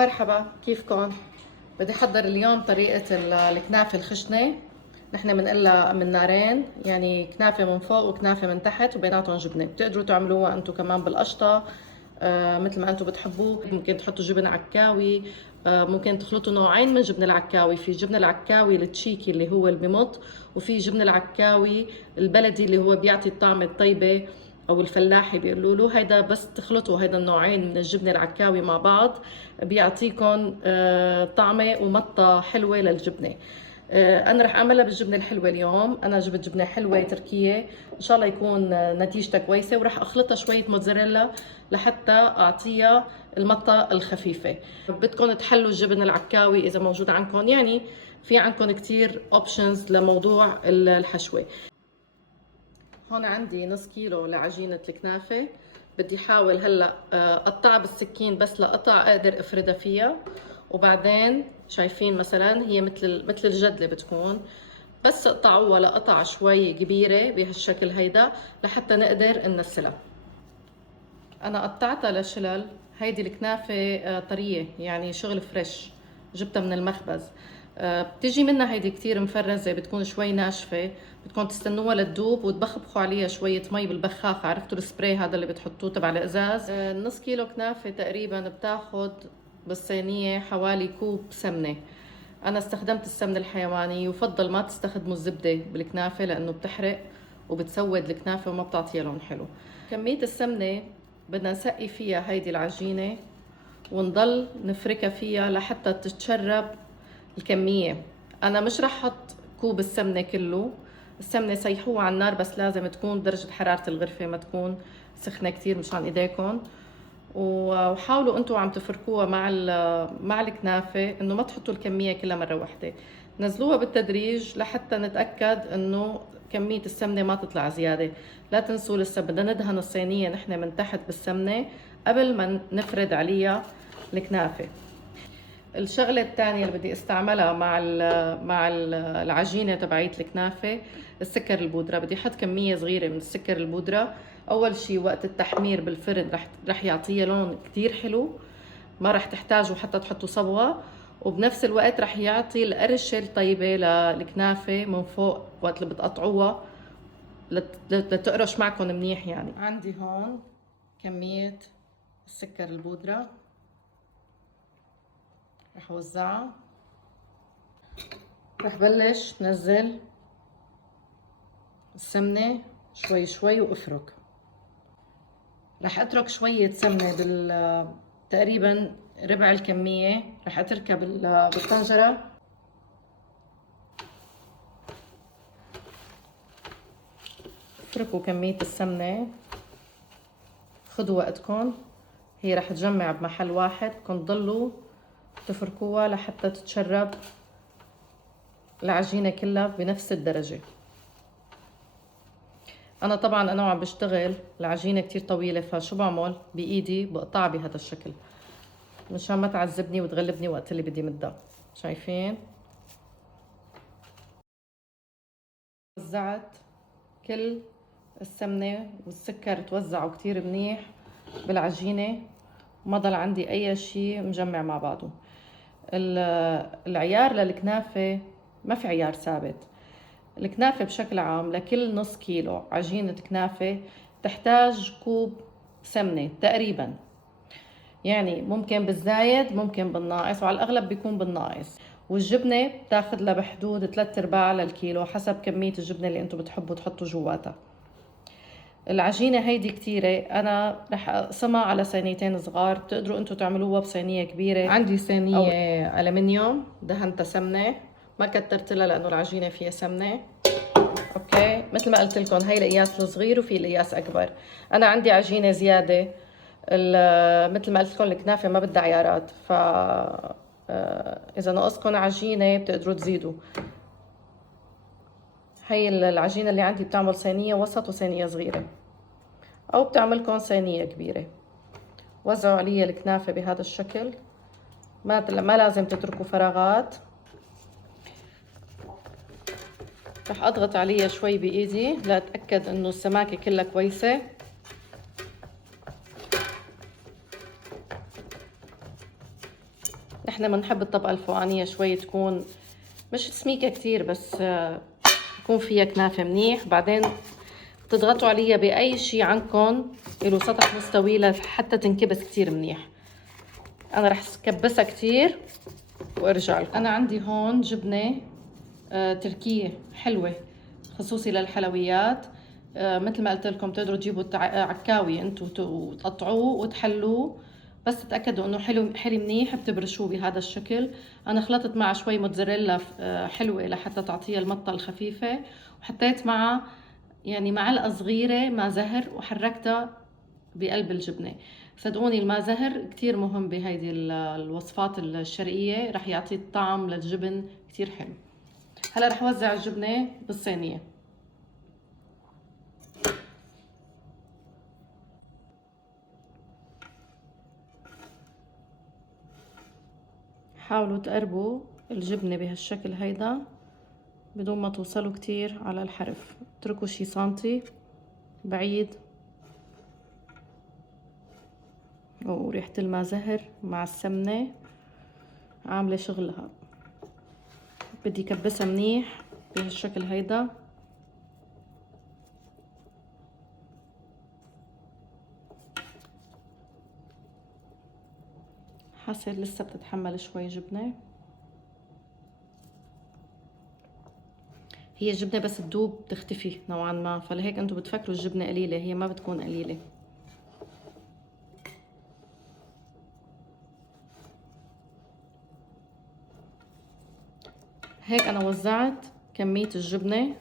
مرحبا، كيفكن؟ بدي احضر اليوم طريقة الكنافة الخشنة. نحن بنقلها من نارين، يعني كنافة من فوق وكنافة من تحت وبيناتهم جبنة. بتقدروا تعملوها انتم كمان بالقشطة، مثل ما انتم بتحبوه. ممكن تحطوا جبن عكاوي، ممكن تخلطوا نوعين من جبن العكاوي. في جبن العكاوي التشيكي اللي هو اللي بمط، وفي جبن العكاوي البلدي اللي هو بيعطي الطعم الطيبة او الفلاحي بيقولوا له. هيدا بس تخلطوا هيدا النوعين من الجبن العكاوي مع بعض بيعطيكم طعمه ومطه حلوه للجبنه. انا رح اعملها بالجبنه الحلوه اليوم. انا جبت جبنه حلوه تركيه، ان شاء الله يكون نتيجتها كويسه. ورح اخلطها شويه موتزاريلا لحتى اعطيها المطه الخفيفه. بدكم تحلوا الجبن العكاوي اذا موجود عندكم، يعني في عندكم كتير اوبشنز لموضوع الحشوه. هون عندي نص كيلو لعجينة الكنافة. بدي احاول هلا اقطعها بالسكين بس لقطع اقدر افردها فيها. وبعدين شايفين مثلا هي مثل الجدلة بتكون، بس اقطعوها لقطع شوي كبيرة بهالشكل هيدا لحتى نقدر ننسلها. انا قطعتها لشلل. هيدي الكنافة طرية، يعني شغل فريش، جبتها من المخبز. بتيجي منها هيدي كتير مفرزة، بتكون شوي ناشفة. بدكم تستنوها لتدوب وتبخبخوا عليها شوية مي بالبخاخة. عرفتوا السبراي هذا اللي بتحطوه تبع الازاز؟ نص كيلو كنافة تقريبا بتاخد بالصينية حوالي كوب سمنة. انا استخدمت السمنة الحيواني، يفضل ما تستخدموا الزبدة بالكنافة لانه بتحرق وبتسود الكنافة وما بتعطيها لون حلو. كمية السمنة بدنا نسقي فيها هيدي العجينة ونضل نفركها فيها لحتى تتشرب الكمية. أنا مش رح أحط كوب السمنة كله. السمنة سيحوها على النار، بس لازم تكون درجة حرارة الغرفة ما تكون سخنة كتير مشان إيديكم. وحاولوا انتوا عم تفركوها مع الكنافة انه ما تحطوا الكمية كلها مرة واحدة. نزلوها بالتدريج لحتى نتأكد انه كمية السمنة ما تطلع زيادة. لا تنسوا لسه بدنا ندهن الصينية نحن من تحت بالسمنة قبل ما نفرد عليها الكنافة. الشغلة الثانية اللي بدي استعملها مع العجينة تبعيت الكنافة، السكر البودرة. بدي احط كمية صغيرة من السكر البودرة. اول شي وقت التحمير بالفرن رح يعطيها لون كتير حلو، ما رح تحتاجوا حتى تحطوا صبغة. وبنفس الوقت رح يعطي القرشة الطيبة للكنافة من فوق وقت اللي بتقطعوها لتقرش معكم منيح. يعني عندي هون كمية السكر البودرة، رح وزعها. رح بلش نزل السمنة شوي شوي وافرك. رح اترك شوية سمنة تقريبا ربع الكمية رح اتركها بالطنجرة. اتركوا كمية السمنة، خدوا وقتكم. هي رح تجمع بمحل واحد، بدكم تضلوا تفركوها لحتى تتشرب العجينة كلها بنفس الدرجة. انا طبعا انا وعم بشتغل العجينة كتير طويلة، فشو بعمل بايدي بقطعها بهذا الشكل مشان ما تعذبني وتغلبني وقت اللي بدي مدها. شايفين؟ وزعت كل السمنة والسكر، توزعوا كتير منيح بالعجينة، ما ضل عندي اي شيء مجمع مع بعضه. العيار للكنافة ما في عيار ثابت. الكنافة بشكل عام لكل نص كيلو عجينة كنافة تحتاج كوب سمنة تقريبا. يعني ممكن بالزايد ممكن بالناقص، وعلى الأغلب بيكون بالناقص. والجبنة بتاخد لها بحدود 3/4 للكيلو حسب كمية الجبنة اللي انتم بتحبوا تحطوا جواتها. العجينة هيدي كتيرة، أنا رح أقسمها على صينيتين صغار. بتقدروا انتم تعملوها بصينية كبيرة. عندي صينية ألمنيوم دهنتها سمنة، ما كترت لها لأنه العجينة فيها سمنة. اوكي، مثل ما قلت لكم هي القياس الصغير وفي القياس اكبر. انا عندي عجينه زياده. مثل ما قلت لكم الكنافه ما بدها عيارات، ف اذا ناقصكم عجينه بتقدروا تزيدوا. هي العجينه اللي عندي بتعمل صينيه وسط وصينيه صغيره، او بتعملكم صينيه كبيره. وزعوا علي الكنافه بهذا الشكل، ما لازم تتركوا فراغات. رح اضغط عليها شوي بايدي لاتاكد انه السماكه كلها كويسه. نحن بنحب الطبقة الفوقانية شوي تكون مش سميكة كتير، بس يكون فيها كنافة منيح. بعدين بتضغطوا عليها بأي شي عندكم له سطح مستوي لحتى تنكبس كتير منيح. أنا رح كبسها كتير وارجع لكم. أنا عندي هون جبنة تركية حلوة خصوصي للحلويات. مثل ما قلت لكم تقدروا تجيبوا عكاوي انتوا وتقطعوه وتحلوه، بس تأكدوا انه حلي منيح بتبرشوه بهذا الشكل. انا خلطت معه شوي موتزاريلا حلوة لحتى تعطيها المطة الخفيفة، وحطيت معها يعني معلقة صغيرة ماء زهر وحركتها بقلب الجبنة. صدقوني الماء زهر كتير مهم بهيدي الوصفات الشرقية، رح يعطي طعم للجبن كتير حلو. هلا رح وزع الجبنة بالصينية. حاولوا تقربوا الجبنة بهالشكل هيدا بدون ما توصلوا كتير على الحرف، اتركوا شي سنتي بعيد. وريحة الماء زهر مع السمنة عاملة شغلها. بدي كبسها منيح بهالشكل هيدا. حاسة لسه بتتحمل شوي جبنة. هي الجبنة بس تدوب بتختفي نوعا ما، فلهيك انتوا بتفكروا الجبنة قليلة، هي ما بتكون قليلة. هيك انا وزعت كمية الجبنة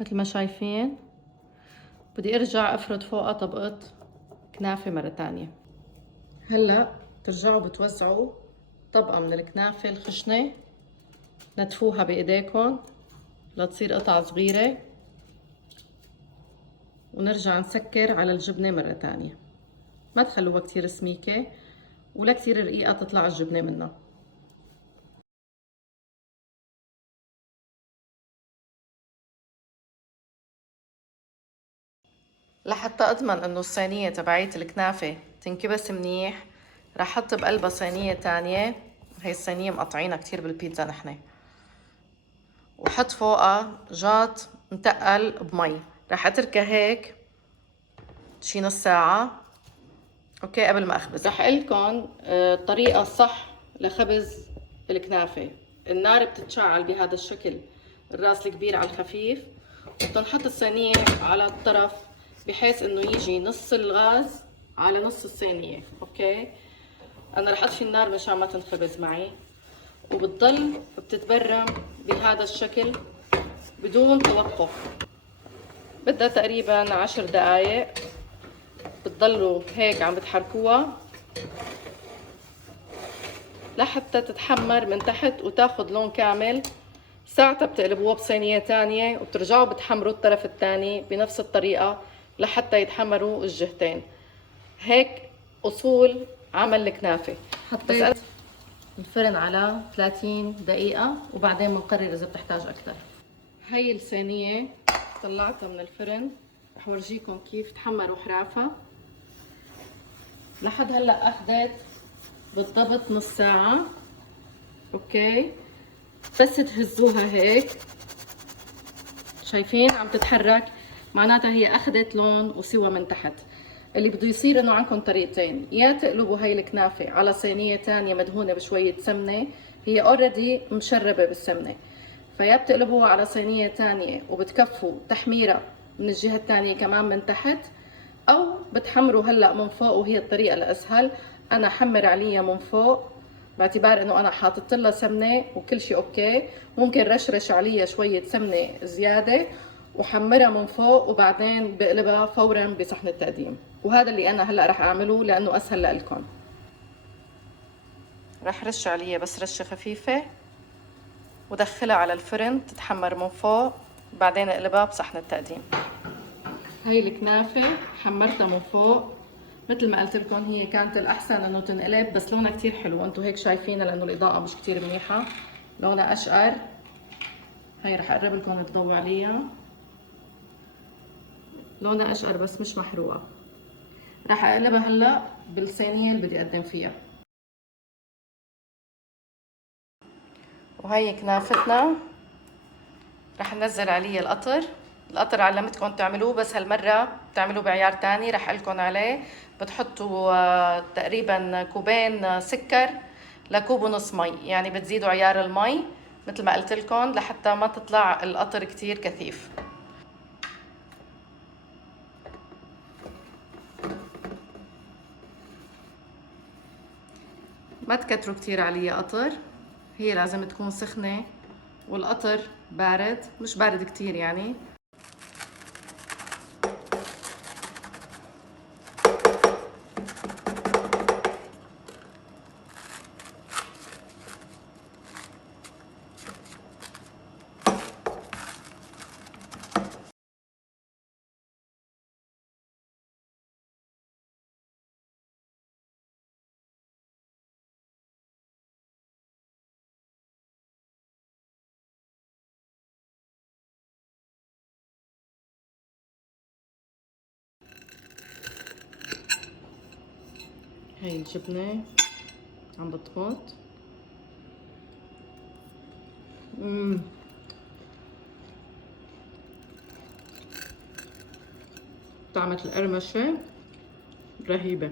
مثل ما شايفين. بدي ارجع افرد فوقها طبقة كنافة مرة تانية. هلا بترجعوا بتوزعوا طبقة من الكنافة الخشنة، نتفوها بايديكم لتصير قطع صغيرة، ونرجع نسكر على الجبنة مرة تانية. ما تخلوها كتير سميكة ولا كتير رقيقة تطلع الجبنة منها. لحتى اضمن انه الصينية تبعيت الكنافة تنكبس منيح، رح احط بقلبها صينية تانية. هي الصينية مقطعينها كتير بالبيتزا نحن، وحط فوقها جاط متقل بمي. رح اتركها هيك شي نص ساعة اوكي قبل ما اخبز. رح اقلكن الطريقة الصح لخبز الكنافة. النار بتتشعل بهذا الشكل، الراس الكبير على الخفيف، وبتنحط الصينية على الطرف بحيث انه يجي نص الغاز على نص الصينية. اوكي انا رح اطفي النار مشان ما تنخبز معي، وبتضل بتتبرم بهذا الشكل بدون توقف. بدها تقريبا 10 دقايق بتضلوا هيك عم بتحركوها لحتى تتحمر من تحت وتاخد لون كامل. ساعتها بتقلبوها بصينية تانية وبترجعوا بتحمروا الطرف الثاني بنفس الطريقة لحتى يتحمروا الجهتين. هيك أصول عمل الكنافة. حطيت الفرن على 30 دقيقة وبعدين بنقرر إذا بتحتاج أكثر. هي الصينية طلعتها من الفرن، رح ورجيكم كيف تحمروا حرافة. لحد هلا أخذت بالضبط نص ساعة. اوكي بس تهزوها هيك شايفين عم تتحرك، معناتها هي اخذت لون وسوى من تحت. اللي بده يصير انه عندكم طريقتين، يا تقلبوا هاي الكنافة على صينية تانية مدهونة بشوية سمنة، هي اوريدي مشربة بالسمنة، فيا بتقلبوها على صينية تانية وبتكفوا تحميرة من الجهة التانية كمان من تحت، او بتحمروا هلا من فوق وهي الطريقة الاسهل. انا حمر عليها من فوق باعتبار انه انا حاطط لها سمنه وكل شيء اوكي، ممكن رشرش عليها شويه سمنه زياده وحمرها من فوق وبعدين بقلبها فورا بصحن التقديم. وهذا اللي انا هلا رح اعمله لانه اسهل لكم. رح رش عليها بس رشه خفيفه ودخلها على الفرن تتحمر من فوق، بعدين اقلبها بصحن التقديم. هاي الكنافه حمرتها من فوق مثل ما قلت لكم، هي كانت الاحسن انه تنقلب، بس لونها كتير حلو انتم هيك شايفينها لانه الاضاءه مش كتير منيحه، لونها اشقر. هاي رح اقرب لكم الضوء عليها، لونها اشقر بس مش محروقه. رح اقلبها هلا بالصينيه اللي بدي اقدم فيها. وهي كنافتنا رح ننزل عليه القطر علمتكم تعملوه، بس هالمرة بتعملوه بعيار تاني رح قلكن عليه. بتحطوا تقريبا كوبين سكر لكوب ونص مي، يعني بتزيدوا عيار المي مثل ما قلت لكم لحتى ما تطلع القطر كتير كثيف. ما تكتروا كتير عليها قطر، هي لازم تكون سخنة والقطر بارد، مش بارد كتير يعني. هاي الجبنة عم بتمط. طعمة القرمشة رهيبة.